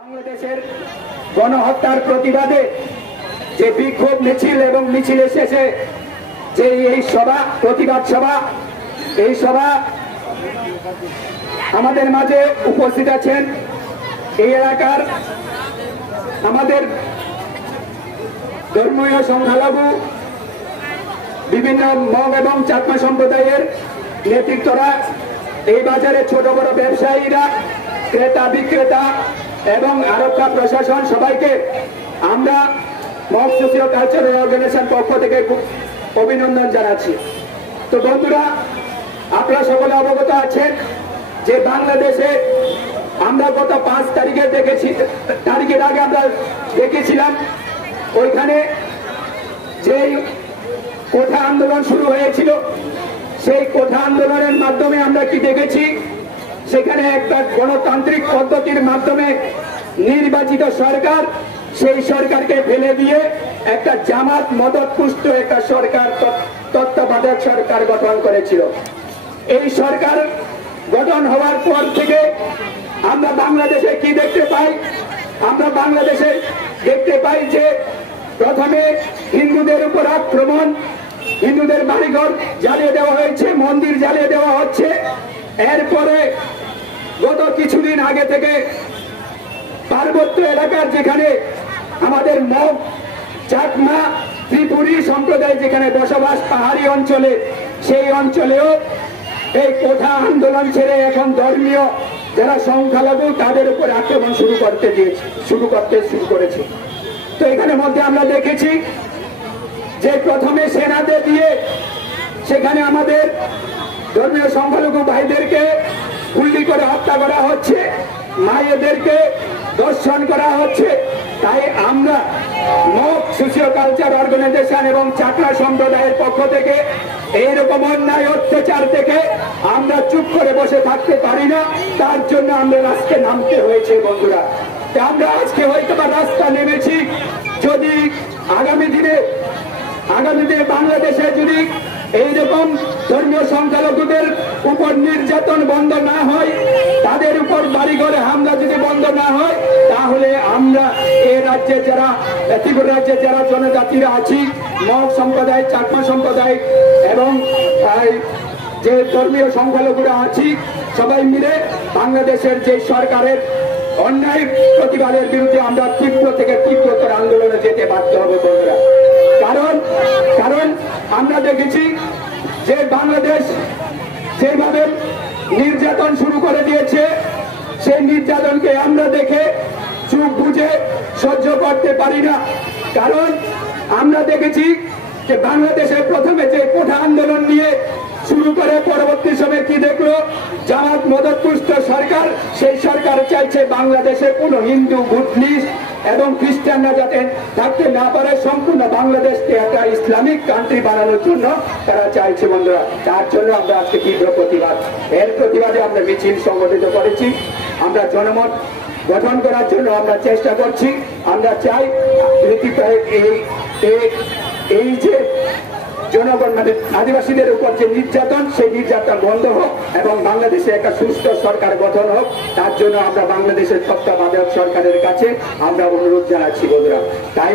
বাংলাদেশের গণহত্যার প্রতিবাদে যে বিক্ষোভ মিছিল এবং মিছিলের শেষে যে এই সভা, প্রতিবাদ সভা, এই সভা আমাদের মাঝে উপস্থিত আছেন এই এলাকার আমাদের ধর্মীয় সংখ্যালঘু বিভিন্ন মগ এবং চাকমা সম্প্রদায়ের নেতৃত্বরা, এই বাজারে ছোট বড় ব্যবসায়ীরা, ক্রেতা বিক্রেতা এবং আরক্ষা প্রশাসন সবাইকে আমরা মগ সোশিও কালচারাল অর্গানাইজেশন পক্ষ থেকে অভিনন্দন জানাচ্ছি। তো বন্ধুরা, আপনারা সকলে অবগত আছেন যে বাংলাদেশে আমরা গত 5 তারিখের আগে আমরা দেখেছিলাম ওইখানে যেই কোঠা আন্দোলন শুরু হয়েছিল, সেই কোঠা আন্দোলনের মাধ্যমে আমরা কি দেখেছি, সেখানে একটা গণতান্ত্রিক পদ্ধতির মাধ্যমে নির্বাচিত সরকার সেই সরকারকে ফেলে দিয়ে একটা জামাত মদতপুষ্ট একটা সরকার, তত্ত্বাবধায়ক সরকার গঠন করেছিল। এই সরকার গঠন হওয়ার পর থেকে আমরা বাংলাদেশে কি দেখতে পাই, আমরা বাংলাদেশে দেখতে পাই যে প্রথমে হিন্দুদের উপর আক্রমণ, হিন্দুদের বাড়িঘর জ্বালিয়ে দেওয়া হয়েছে, মন্দির জ্বালিয়ে দেওয়া হচ্ছে। এরপরে গত কিছুদিন আগে থেকে পার্বত্য এলাকার যেখানে আমাদের মগ, চাকমা, ত্রিপুরী সম্প্রদায় যেখানে বসবাস পাহাড়ি অঞ্চলে, সেই অঞ্চলেও এই কোঠা আন্দোলন ছেড়ে এখন ধর্মীয় যারা সংখ্যালঘু তাদের উপর আক্রমণ শুরু করেছে। তো এখানে মধ্যে আমরা দেখেছি যে প্রথমে সেনাতে দিয়ে সেখানে আমাদের ধর্মীয় সংখ্যালঘু ভাইদেরকে গুলি করে হত্যা করা হচ্ছে, মায়েদেরকে দর্শন করা হচ্ছে। তাই আমরা মগ সোশিও কালচার অর্গানাইজেশন এবং চাকমা সম্প্রদায়ের পক্ষ থেকে এইরকম অন্যায় অত্যাচার থেকে আমরা চুপ করে বসে থাকতে পারি না, তার জন্য আমরা রাস্তায় নামতে হয়েছে বন্ধুরা। আমরা আজকে হয়তো বা রাস্তা নেমেছি, যদি আগামী দিনে বাংলাদেশে যদি এইরকম ধর্মীয় সংখ্যালঘুদের উপর নির্যাতন বন্ধ না হয়, তাদের উপর বাড়িঘরে হামলা যদি বন্ধ না হয়, তাহলে আমরা এই রাজ্যে যারা ত্রিপুরা রাজ্যে যারা জনজাতিরা আছি, মগ সম্প্রদায়, চাকমা সম্প্রদায় এবং যে ধর্মীয় সংখ্যালঘুরা আছি, সবাই মিলে বাংলাদেশের যে সরকারের অন্যায় প্রতিবাদের বিরুদ্ধে আমরা তীব্র থেকে তীব্রতর আন্দোলনে যেতে বাধ্য হবে বন্ধুরা। কারণ আমরা দেখেছি যে বাংলাদেশ যেভাবে নির্যাতন শুরু করে দিয়েছে, সেই নির্যাতনকে আমরা দেখে চুপ বুঝে সহ্য করতে পারি না। কারণ আমরা দেখেছি যে বাংলাদেশে প্রথমে যে কোঠা আন্দোলন নিয়ে শুরু করে পরবর্তী সময়ে কি দেখলো, জামাত মদতপুষ্ট সরকার, সেই সরকার চাইছে বাংলাদেশে কোন হিন্দু, বুদ্ধিস্ট এবং খ্রিস্টানরা যাতে থাকতে না পারে, সম্পূর্ণ বাংলাদেশকে একটা ইসলামিক কান্ট্রি বানানোর জন্য তারা চাইছে বন্ধুরা। তার জন্য আমরা আজকে তীব্র প্রতিবাদ, এর প্রতিবাদে আমরা মিছিল সংগঠিত করেছি। আমরা জনমত গঠন করার জন্য আমরা চেষ্টা করছি। আমরা চাই এই যে জনগণ মানে আদিবাসীদের উপর যে নির্যাতন, সেই নির্যাতন বন্ধ হোক এবং বাংলাদেশে একটা সুস্থ সরকার গঠন হোক। তার জন্য আমরা বাংলাদেশের তত্ত্বাবধায়ক সরকারের কাছে আমরা অনুরোধ জানাচ্ছি বন্ধুরা। তাই